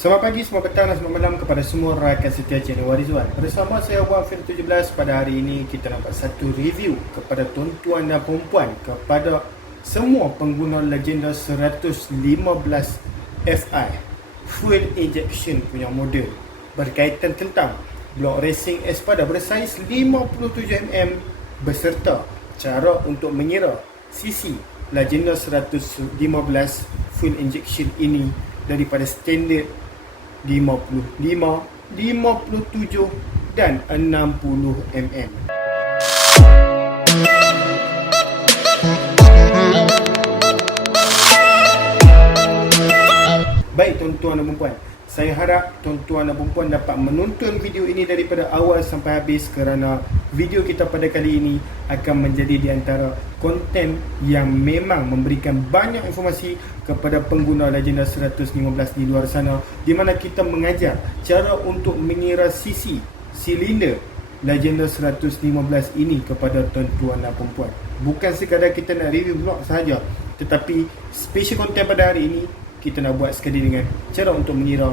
Selamat pagi, selamat petang dan selamat malam kepada semua rakan setia channel Warizwan. Bersama saya Wan Fir 17. Pada hari ini kita dapat satu review kepada tuan-tuan dan perempuan, kepada semua pengguna Legenda 115 Fi fuel injection punya model berkaitan tentang blok racing Espada bersaiz 57mm beserta cara untuk mengira sisi Legenda 115 fuel injection ini daripada standard 55, 57 dan 60mm. Baik tuan-tuan dan perempuan, saya harap tuan-tuan dan perempuan dapat menonton video ini daripada awal sampai habis, kerana video kita pada kali ini akan menjadi di antara konten yang memang memberikan banyak informasi kepada pengguna Legenda 115 di luar sana, di mana kita mengajar cara untuk mengira sisi silinder Legenda 115 ini kepada tuan-tuan dan perempuan. Bukan sekadar kita nak review blok sahaja, tetapi special konten pada hari ini kita nak buat sekali dengan cara untuk mengira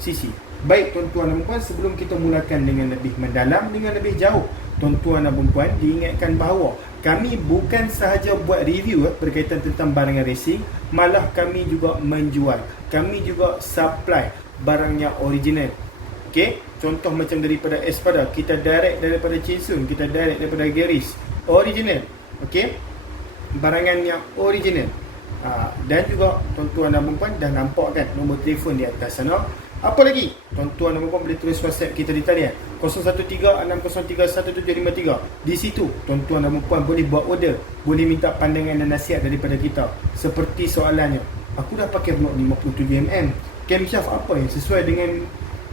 sisi. Baik tuan-tuan dan perempuan, sebelum kita mulakan dengan lebih mendalam, dengan lebih jauh, tuan-tuan dan perempuan diingatkan bahawa kami bukan sahaja buat review berkaitan tentang barangan racing, malah kami juga menjual. Kami juga supply barangnya original. Okey, contoh macam daripada Espada, kita direct daripada Chinsun, kita direct daripada Geris, original. Okey, barangan yang original. Dan juga tuan-tuan dan perempuan dah nampak kan nombor telefon di atas sana. Apa lagi? Tuan-tuan dan perempuan boleh tulis WhatsApp kita di talian 0136031753. Di situ tuan-tuan dan perempuan boleh buat order, boleh minta pandangan dan nasihat daripada kita. Seperti soalannya, aku dah pakai blok 57mm, camshaft apa yang sesuai dengan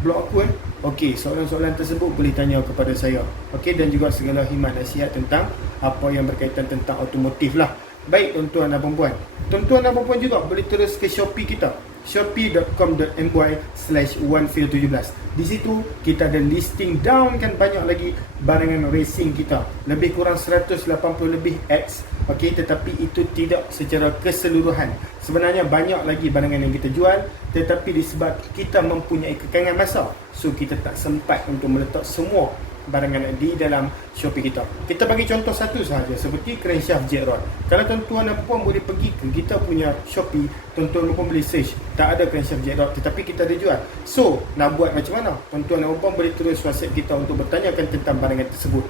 blok aku Okey, soalan-soalan tersebut boleh tanya kepada saya. Okey, dan juga segala khidmat nasihat tentang apa yang berkaitan tentang automotif lah. Baik tuan-tuan dan perempuan, tuan-tuan dan perempuan juga boleh terus ke Shopee kita, shopee.com.my/1feel17. Di situ kita ada listing down kan banyak lagi barangan racing kita, lebih kurang 180 lebih X. Okey, tetapi itu tidak secara keseluruhan. Sebenarnya banyak lagi barangan yang kita jual, tetapi disebab kita mempunyai kekangan masa, so kita tak sempat untuk meletak semua barangan di dalam Shopee kita. Kita bagi contoh satu sahaja, seperti crankshaft jet rod. Kalau tuan-tuan dan puan boleh pergi ke kita punya Shopee, tuan-tuan dan puan boleh search, tak ada crankshaft jet rod, tetapi kita ada jual. So, nak buat macam mana? Tuan-tuan dan puan boleh terus WhatsApp kita untuk bertanyakan tentang barangan tersebut.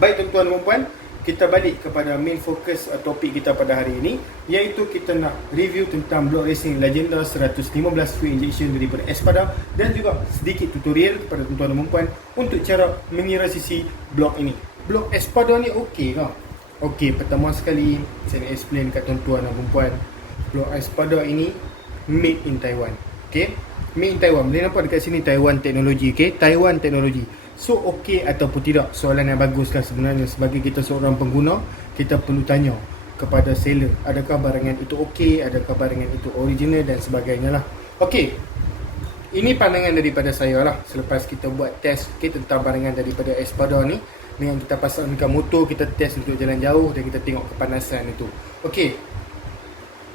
Baik tuan-tuan dan puan, kita balik kepada main fokus topik kita pada hari ini, iaitu kita nak review tentang blok racing Legenda 115 fuel injection daripada Espada, dan juga sedikit tutorial kepada tuan-tuan dan perempuan untuk cara mengira sisi blok ini. Blok Espada ni okey ke? Okey, pertama sekali saya nak explain kat tuan-tuan dan perempuan, blok Espada ini made in Taiwan. Okey, made in Taiwan. Boleh nampak dekat sini Taiwan Technology. Okey, Taiwan Technology. So okey ataupun tidak? Soalan yang bagus kan sebenarnya. Sebagai kita seorang pengguna, kita perlu tanya kepada seller, adakah barangan itu okey, adakah barangan itu original dan sebagainya lah. Okey, ini pandangan daripada saya lah selepas kita buat test tentang barangan daripada Espada ni. Dengan kita pasang dekat motor, kita test untuk jalan jauh dan kita tengok kepanasan itu. Okey,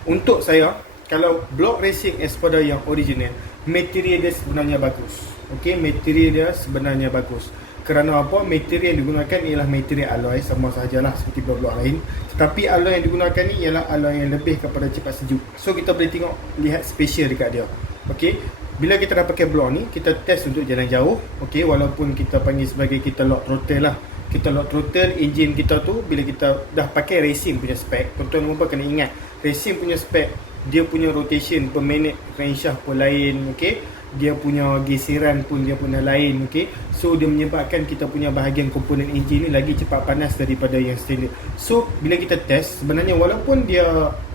untuk saya, kalau blok racing Espada yang original, material dia sebenarnya bagus. Okey, material dia sebenarnya bagus. Kerana apa? Material yang digunakan ialah material alloy, sama sahajalah seperti blok-blok lain. Tetapi alloy yang digunakan ni ialah alloy yang lebih kepada cepat sejuk. So kita boleh tengok, lihat special dekat dia. Okey, bila kita dah pakai blok ni, kita test untuk jalan jauh. Okey, walaupun kita panggil sebagai kita lock throttle lah. Kita lock throttle, engine kita tu bila kita dah pakai racing punya spek, tuan-tuan dan kena ingat, racing punya spek, dia punya rotation per minute crankshaft pun lain. Okey, dia punya geseran pun dia punya lain. Okey, so dia menyebabkan kita punya bahagian komponen enjin ni lagi cepat panas daripada yang standard. So bila kita test, sebenarnya walaupun dia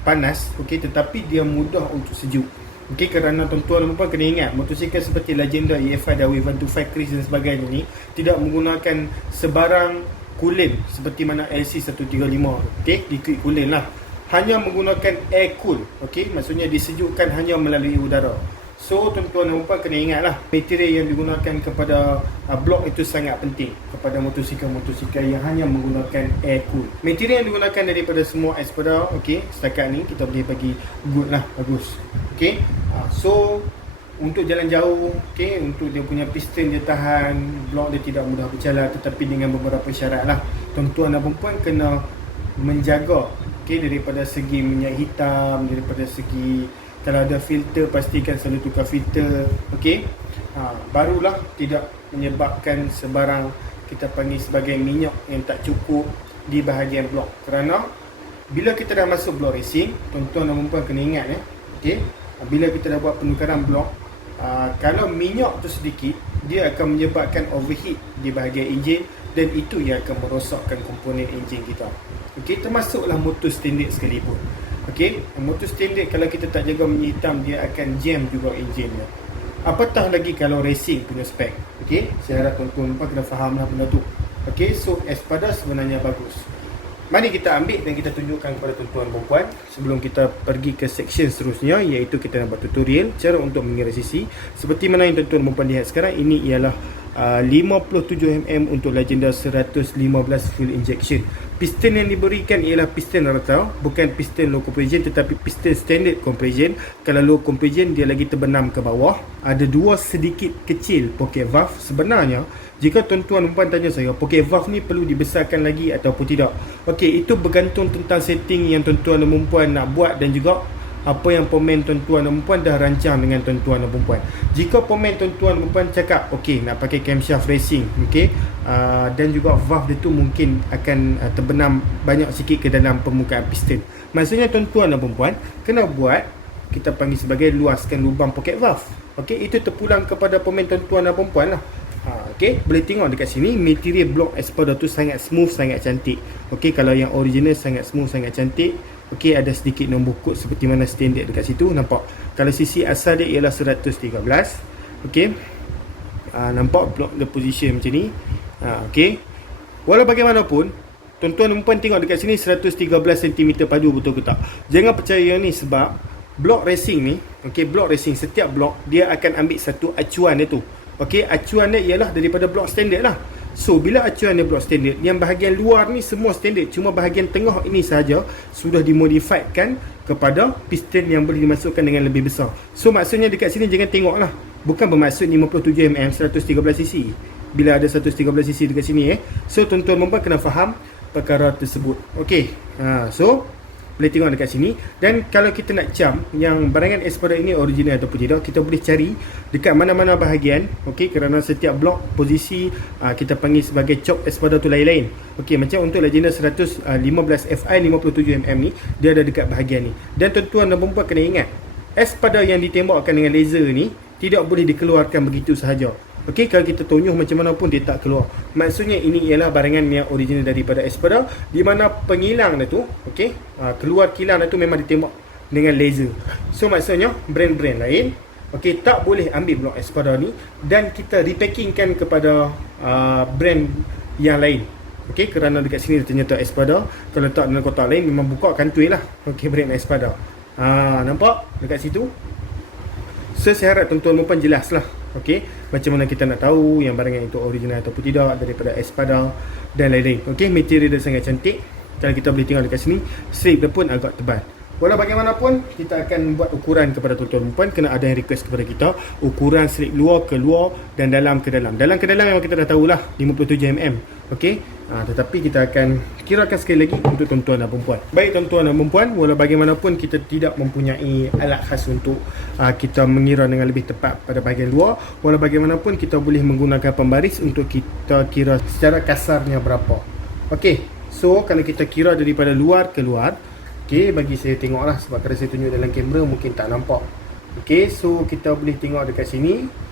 panas, okey, tetapi dia mudah untuk sejuk. Okey, kerana tuan-tuan dan puan kena ingat, motosikal seperti Legenda EFI dan W125 Chris dan sebagainya ni tidak menggunakan sebarang coolant seperti mana LC135. Okey, liquid coolant lah, hanya menggunakan air cool. Okey, maksudnya disejukkan hanya melalui udara. So tuan-tuan dan puan kena ingatlah, material yang digunakan kepada blok itu sangat penting kepada motosikal-motosikal yang hanya menggunakan air cool. Material yang digunakan daripada semua Espada, okey, setakat ni kita boleh bagi good lah, bagus. Okey, so untuk jalan jauh, okey, untuk dia punya piston dia tahan, blok dia tidak mudah bercalar, tetapi dengan beberapa syarat lah. Tuan-tuan dan puan kena menjaga, okey, daripada segi minyak hitam, daripada segi kalau ada filter pastikan selalu tukar filter, okey. Barulah tidak menyebabkan sebarang kita panggil sebagai minyak yang tak cukup di bahagian blok. Kerana bila kita dah masuk blok racing, tuan-tuan dan puan kena ingat ya, okey, bila kita dah buat penukaran blok, kalau minyak tu sedikit, dia akan menyebabkan overheat di bahagian enjin, dan itu yang akan merosakkan komponen enjin kita. Okey, termasuklah motor standard sekalipun. Okey, motor standard kalau kita tak jaga minyak hitam, dia akan jam juga enjinnya. Apatah lagi kalau racing punya spek. Okey, saya harap tuan-tuan kena fahamlah benda tu. Okey, so Espada sebenarnya bagus. Mari kita ambil dan kita tunjukkan kepada tuan-tuan dan puan sebelum kita pergi ke section seterusnya, iaitu kita nak buat tutorial cara untuk mengira sisi. Seperti mana yang tuan-tuan dan puan lihat sekarang, ini ialah 57mm untuk Legenda 115 full injection. Piston yang diberikan ialah piston rata, bukan piston low compression tetapi piston standard compression. Kalau low compression dia lagi terbenam ke bawah. Ada dua sedikit kecil pocket valve. Sebenarnya jika tuan-tuan dan puan tanya saya, pocket valve ni perlu dibesarkan lagi ataupun tidak, okey, itu bergantung tentang setting yang tuan-tuan dan puan nak buat, dan juga apa yang pemain tuan-tuan dan puan dah rancang dengan tuan-tuan dan puan. Jika pemain tuan-tuan dan puan cakap okey nak pakai camshaft racing, okey, dan juga valve dia tu mungkin akan terbenam banyak sikit ke dalam permukaan piston, maksudnya tuan-tuan dan puan kena buat kita panggil sebagai luaskan lubang pocket valve. Okey, itu terpulang kepada pemain tuan-tuan dan puan lah. Okey, boleh tengok dekat sini material blok Espada tu sangat smooth, sangat cantik. Okey, kalau yang original sangat smooth, sangat cantik. Okey, ada sedikit nombor kod seperti mana standard dekat situ, nampak. Kalau sisi asal dia ialah 113. Okey, nampak blok the position macam ni. Okey, walau bagaimanapun tuan-tuan dan puan tengok dekat sini 113 cm padu, betul ke tak? Jangan percaya yang ni, sebab blok racing ni, okey, blok racing setiap blok dia akan ambil satu acuan dia tu. Okey, acuan dia ialah daripada blok standard lah. So bila acuan dia blok standard, yang bahagian luar ni semua standard, cuma bahagian tengah ini sahaja sudah dimodifiedkan kepada piston yang boleh dimasukkan dengan lebih besar. So maksudnya dekat sini jangan tengok lah, bukan bermaksud 57mm 113cc. Bila ada 113cc dekat sini so tuan-tuan dan puan kena faham perkara tersebut. Okey, so boleh tengok dekat sini. Dan kalau kita nak cam yang barangan Espada ini original ataupun tidak, kita boleh cari dekat mana-mana bahagian. Okey, kerana setiap blok posisi kita panggil sebagai chop Espada tu lain-lain. Okey, macam untuk Legenda 115 Fi 57mm ni, dia ada dekat bahagian ni. Dan tuan-tuan dan puan kena ingat, Espada yang ditembakkan dengan laser ni tidak boleh dikeluarkan begitu sahaja. Okey, kalau kita tonyuh macam mana pun dia tak keluar. Maksudnya ini ialah barangan yang original daripada Espada, di mana pengilang dia tu, okey, keluar kilang dia tu memang ditembak dengan laser. So maksudnya brand-brand lain, okey, tak boleh ambil blok Espada ni dan kita repackingkan kepada brand yang lain. Okey, kerana dekat sini ternyata Espada, kalau tak dalam kotak lain memang buka kantoi lah. Okey, brand Espada. Nampak dekat situ? So saya harap tuan-tuan dan puan jelas lah. Okey, macam mana kita nak tahu yang barangan itu original ataupun tidak daripada Espada dan lain-lain. Okey, material dia sangat cantik. Kalau kita boleh tengok dekat sini, strip dia pun agak tebal. Walau bagaimanapun, kita akan buat ukuran kepada tuan-tuan dan puan. Kena ada yang request kepada kita ukuran strip luar ke luar dan dalam ke dalam. Dalam ke dalam memang kita dah tahulah 57mm. Okey, tetapi kita akan kirakan sekali lagi untuk tuan-tuan dan puan. Baik tuan-tuan dan puan, walau bagaimanapun kita tidak mempunyai alat khas untuk kita mengira dengan lebih tepat pada bahagian luar. Walau bagaimanapun kita boleh menggunakan pembaris untuk kita kira secara kasarnya berapa. Okey, so kalau kita kira daripada luar ke luar, okey, bagi saya tengoklah, sebab kalau saya tunjuk dalam kamera mungkin tak nampak. Okey, so kita boleh tengok dekat sini.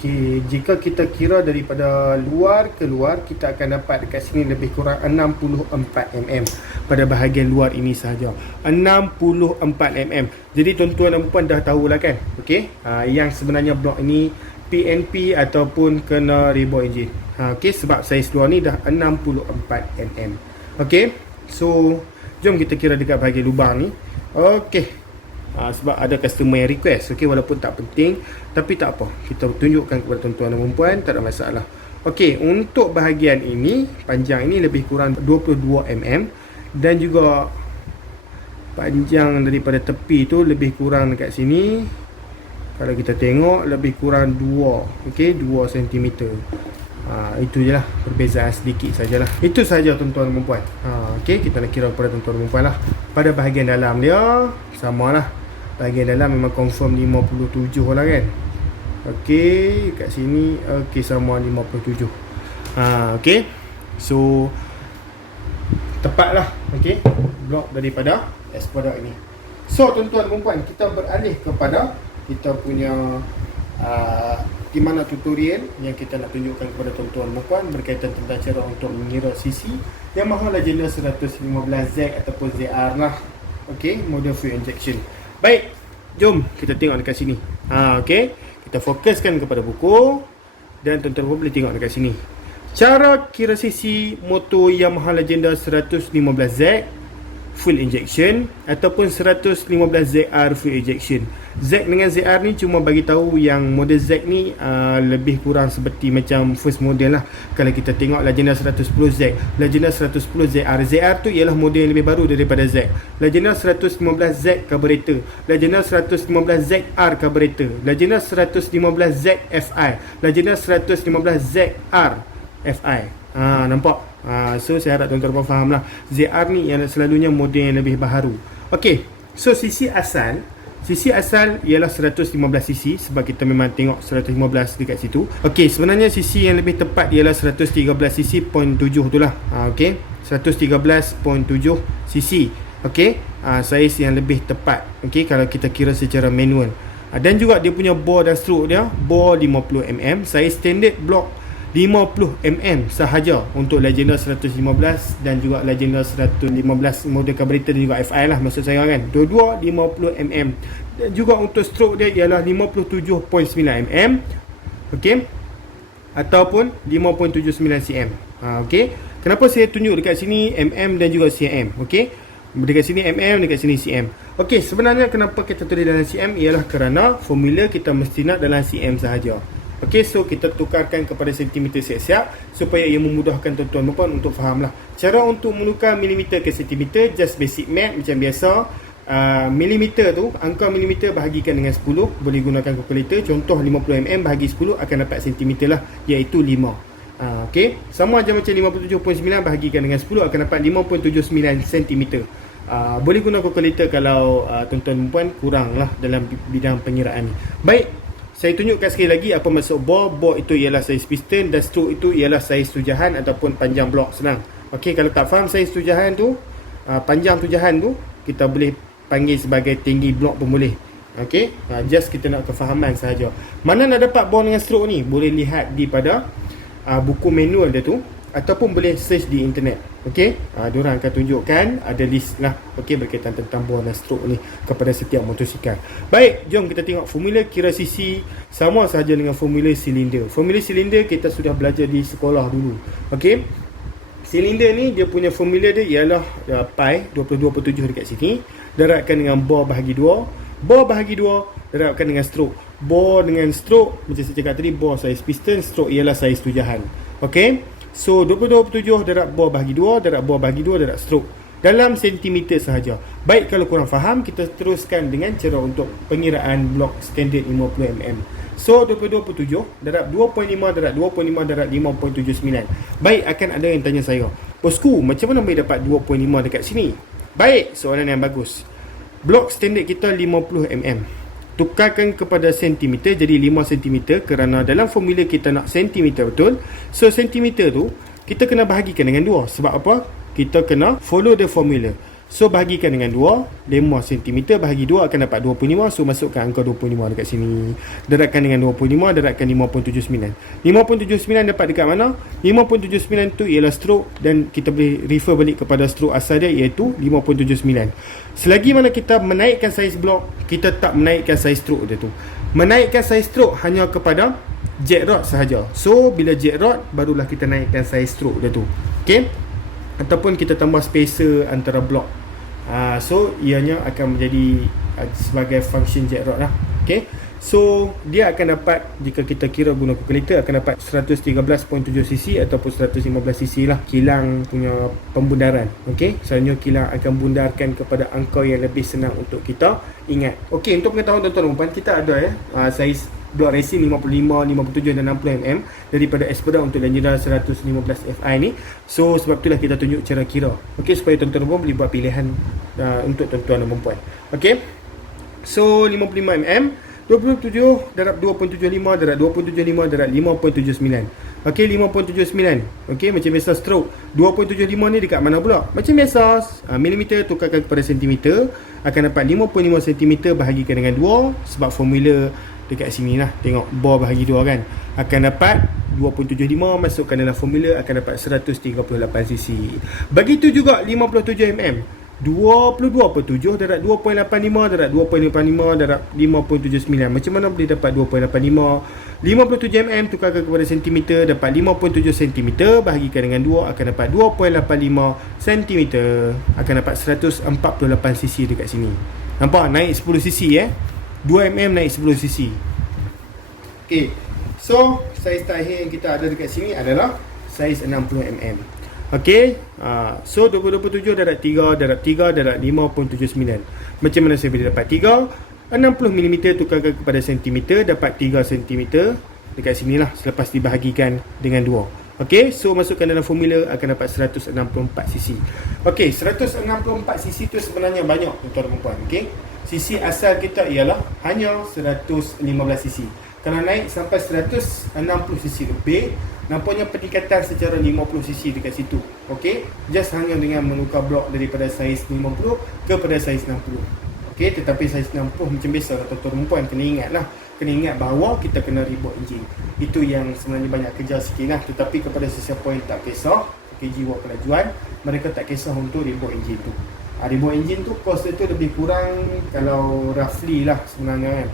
Okay, jika kita kira daripada luar ke luar, kita akan dapat dekat sini lebih kurang 64mm pada bahagian luar ini sahaja. 64mm. Jadi tuan-tuan dan puan dah tahulah kan, okey, yang sebenarnya blok ini PNP ataupun kena rebuild engine. Okey, sebab saiz luar ni dah 64mm. Okey, so jom kita kira dekat bahagian lubang ni. Okey, sebab ada customer yang request, okey, walaupun tak penting, tapi tak apa, kita tunjukkan kepada tuan-tuan dan puan, tak ada masalah. Okey, untuk bahagian ini, panjang ini lebih kurang 22mm, dan juga panjang daripada tepi tu lebih kurang dekat sini Kalau kita tengok lebih kurang 2, okey, 2 cm. Itu je lah, perbezaan sedikit sajalah. Itu saja tuan-tuan dan puan. Okey, kita nak kira kepada tuan-tuan dan puan lah. Pada bahagian dalam dia sama lah. Bahagian dalam memang confirm 57 lah kan. Okey, kat sini okey sama 57. Okey. So tepat lah, okey, blok daripada S product ni. So tuan-tuan dan puan, kita beralih kepada kita punya di mana tutorial yang kita nak tunjukkan kepada tuan-tuan dan puan berkaitan tentang cara untuk mengira CC Yamaha Legenda 115Z ataupun ZR lah. Okey, model fuel injection. Baik, jom kita tengok dekat sini. Okey, kita fokuskan kepada buku dan tuan-tuan pun boleh tengok dekat sini. Cara kira CC motor Yamaha Legenda 115Z full injection ataupun 115ZR full injection. Z dengan ZR ni cuma bagi tahu yang model Z ni lebih kurang seperti macam first model lah. Kalau kita tengok Legenda 110Z, Legenda 110ZR, ZR tu ialah model yang lebih baru daripada Z. Legenda 115Z carburetor, Legenda 115ZR carburetor, Legenda 115Z FI, Legenda 115ZR FI. Nampak? So saya harap tuan-tuan faham lah. ZR ni yang selalunya model yang lebih baharu. Okey, so CC asal ialah 115cc sebab kita memang tengok 115 dekat situ. Okey, sebenarnya CC yang lebih tepat ialah 113cc.7 tu lah. Okey, 113.7cc. Okey, saiz yang lebih tepat. Okey, kalau kita kira secara manual. Dan juga dia punya bore dan stroke dia, bore 50mm, saiz standard block 50mm sahaja untuk Legenda 115 dan juga Legenda 115 model carburetor dan juga FI lah, maksud saya kan. Dua-dua 50mm. Dan juga untuk stroke dia ialah 57.9mm. Okey, ataupun 5.79 cm. Okey, kenapa saya tunjuk dekat sini mm dan juga cm? Okey, dekat sini mm, dekat sini cm. Okey, sebenarnya kenapa kita tulis dalam cm ialah kerana formula kita mesti nak dalam cm sahaja. Okey, so kita tukarkan kepada sentimeter siap-siap supaya ia memudahkan tuan-tuan dan puan untuk faham lah. Cara untuk menukar milimeter ke sentimeter, just basic math macam biasa. Milimeter tu, angka milimeter bahagikan dengan 10, boleh gunakan kalkulator. Contoh 50mm bahagi 10 akan dapat sentimeter lah, iaitu 5. Okey, sama je macam 57.9 bahagikan dengan 10 akan dapat 5.79 cm. Boleh guna kalkulator kalau tuan-tuan dan puan kurang lah dalam bidang pengiraan ni. Baik, saya tunjukkan sekali lagi apa maksud bore. Bore itu ialah saiz piston dan stroke itu ialah saiz tujahan ataupun panjang blok. Senang. Okey, kalau tak faham saiz tujahan tu, panjang tujahan tu, kita boleh panggil sebagai tinggi blok pun boleh. Okey, just kita nak kefahaman sahaja. Mana nak dapat bore dengan stroke ni? Boleh lihat di pada buku manual dia tu ataupun boleh search di internet. Okey, diorang akan tunjukkan ada list lah, okey, berkaitan tentang bore dan stroke ni kepada setiap motosikal. Baik, jom kita tengok formula kira CC sama sahaja dengan formula silinder. Formula silinder kita sudah belajar di sekolah dulu. Okey, silinder ni dia punya formula dia ialah pi 22.7 dekat sini darabkan dengan bore bahagi 2. Bore bahagi 2 darabkan dengan stroke. Bore dengan stroke macam saya cakap tadi, bore saiz piston, stroke ialah saiz tujahan. Okey, so 22.7 darab bore bahagi 2 darab bore bahagi 2 darab stroke dalam sentimeter sahaja. Baik, kalau kurang faham, kita teruskan dengan cara untuk pengiraan blok standard 50mm. So 22.7 darab 2.5 darab 2.5 darab 5.79. Baik, akan ada yang tanya saya, bosku, macam mana boleh dapat 2.5 dekat sini? Baik, soalan yang bagus. Blok standard kita 50mm, tukarkan kepada sentimeter jadi 5 cm kerana dalam formula kita nak sentimeter betul. So sentimeter tu kita kena bahagikan dengan 2. Sebab apa? Kita kena follow the formula. So bahagikan dengan 2, 5 cm bahagi 2 akan dapat 25. So masukkan angka 25 dekat sini. Darabkan dengan 25, darabkan 5.79. 5.79 dapat dekat mana? 5.79 tu ialah stroke dan kita boleh refer balik kepada stroke asal dia iaitu 5.79. Selagi mana kita menaikkan saiz blok, kita tak menaikkan saiz stroke dia tu. Menaikkan saiz stroke hanya kepada jack rod sahaja. So bila jack rod barulah kita naikkan saiz stroke dia tu. Okey? Ataupun kita tambah spacer antara blok. So ianya akan menjadi sebagai function jack rod lah. Okey. So dia akan dapat, jika kita kira guna kalkulator, akan dapat 113.7cc ataupun 115cc lah kilang punya pembundaran. Okey, selanjutnya kilang akan bundarkan kepada angka yang lebih senang untuk kita ingat. Okey, untuk pengetahuan tuan-tuan dan puan, kita ada saiz blok racing 55, 57 dan 60mm daripada Espada untuk Legenda 115 Fi ni. So sebab itulah kita tunjuk cara kira. Okey, supaya tuan-tuan dan puan boleh buat pilihan untuk tuan-tuan dan puan. Okey. So 55mm 27 darab 2.75 darab 2.75 darab 5.79. Okey, 5.79. Okey, macam biasa stroke. 2.75 ni dekat mana pula? Macam biasa, milimeter tukarkan kepada sentimeter, akan dapat 5.5 cm bahagikan dengan 2, sebab formula dekat sini lah. Tengok bor bahagi 2 kan. Akan dapat 2.75, masukkan dalam formula, akan dapat 138cc. Begitu juga 57mm. 22.7 darab 2.85 darab 2.85 darab 5.79. Macam mana boleh dapat 2.85? 57mm tukarkan kepada sentimeter, dapat 5.7 cm bahagikan dengan 2, akan dapat 2.85 cm. Akan dapat 148cc dekat sini. Nampak? Naik 10cc 2mm naik 10cc. Okay, so saiz terakhir yang kita ada dekat sini adalah saiz 60mm. Okey, so 20.7 darab 3 darab 3 darab 5.79. Macam mana saya boleh dapat 3? 60mm tukarkan kepada sentimeter, dapat 3 cm dekat sinilah selepas dibahagikan dengan 2. Okey, so masukkan dalam formula, akan dapat 164cc. Okey, 164cc tu sebenarnya banyak tuan-tuan dan puan. Okey, cc asal kita ialah hanya 115cc. Kalau naik sampai 160cc lebih, nampaknya peningkatan secara 50cc dekat situ. Okey, just hanya dengan menukar blok daripada saiz 50 kepada saiz 60. Okey, tetapi saiz 60 macam biasa lah tuan-tuan dan puan, kena ingat lah. Kena ingat bahawa kita kena rebuild enjin. Itu yang sebenarnya banyak kerja sikit lah. Tetapi kepada sesiapa yang tak kisah, okey, jiwa pelajuan, mereka tak kisah untuk rebuild enjin tu. Rebuild enjin tu cost dia tu lebih kurang, kalau roughly lah sebenarnya kan,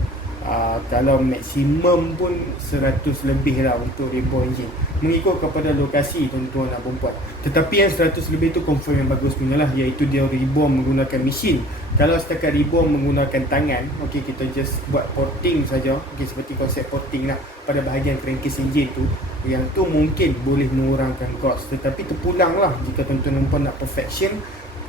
kalau maksimum pun 100 lebih lah untuk reborn engine, mengikut kepada lokasi tuan-tuan dan perempuan. Tetapi yang 100 lebih tu confirm yang bagus punya lah, iaitu dia reborn menggunakan mesin. Kalau setakat reborn menggunakan tangan, okey, kita just buat porting saja, okey, seperti konsep porting lah pada bahagian crankcase engine tu, yang tu mungkin boleh mengurangkan cost. Tetapi terpulang lah jika tuan-tuan dan perempuan nak perfection,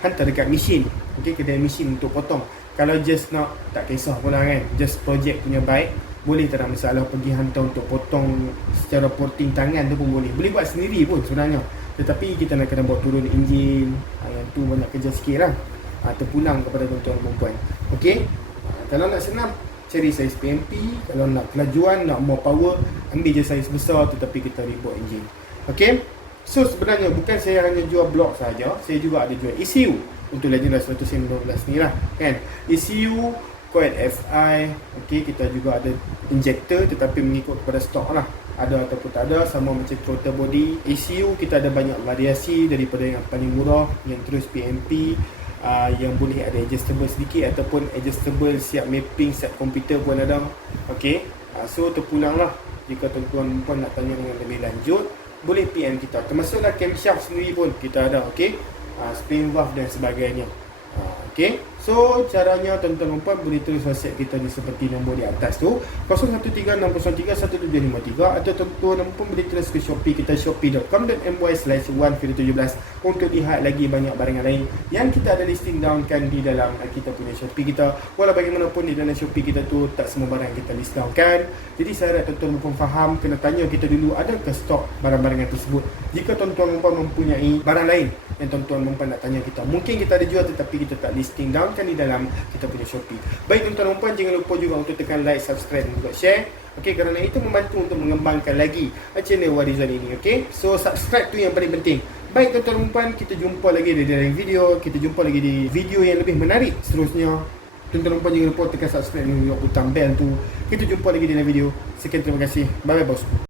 hantar dekat mesin, okey, kedai mesin untuk potong. Kalau just nak, tak kisah pula kan, just project punya baik, boleh tak ada masalah pergi hantar untuk potong secara porting tangan tu pun boleh. Boleh buat sendiri pun sebenarnya. Tetapi kita nak kena buat turun enjin, yang tu banyak kerja sikit lah. Terpulang kepada tuan-tuan dan perempuan. Okey, kalau nak senang, cari saiz PMP. Kalau nak kelajuan, nak more power, ambil je saiz besar tetapi kita rebuild enjin. Okey, so sebenarnya bukan saya hanya jual blok saja, saya juga ada jual ECU untuk Legenda 112 ni lah kan. ECU, coil FI, okey, kita juga ada injector tetapi mengikut kepada stok lah, ada ataupun tak ada, sama macam throttle body. ECU kita ada banyak variasi, daripada yang paling murah, yang terus PMP, yang boleh ada adjustable sedikit, ataupun adjustable siap mapping, siap komputer pun ada. Okey, so terpulang lah, jika tuan-tuan pun nak tanya dengan lebih lanjut, boleh PM kita. Termasuklah camshaft sendiri pun kita ada. Okey, spring valve dan sebagainya. Okey, so caranya tuan-tuan dan puan boleh terus WhatsApp kita di seperti nombor di atas tu, 0136031753, atau tuan-tuan dan puan boleh terus ke Shopee kita, shopee.com.my/1video17 untuk lihat lagi banyak barangan lain yang kita ada listing down kan di dalam kita punya Shopee kita. Walau bagaimanapun di dalam Shopee kita tu tak semua barang kita list down kan. Jadi saya harap tuan-tuan dan puan faham, kena tanya kita dulu adakah stok barang-barangan tersebut. Jika tuan-tuan dan puan mempunyai barang lain yang tuan-tuan dan puan nak tanya kita, mungkin kita ada jual tetapi kita tak listing down kan di dalam kita punya Shopee. Baik tuan-tuan dan puan, jangan lupa juga untuk tekan like, subscribe dan juga share. Okey, kerana itu membantu untuk mengembangkan lagi channel Warizon ini. Okey, so subscribe tu yang paling penting. Baik tuan-tuan dan puan, kita jumpa lagi di dalam video. Kita jumpa lagi di video yang lebih menarik seterusnya. Tuan-tuan dan puan jangan lupa tekan subscribe dan juga butang bell tu. Kita jumpa lagi di dalam video. Sekian, terima kasih. Bye bye bosku.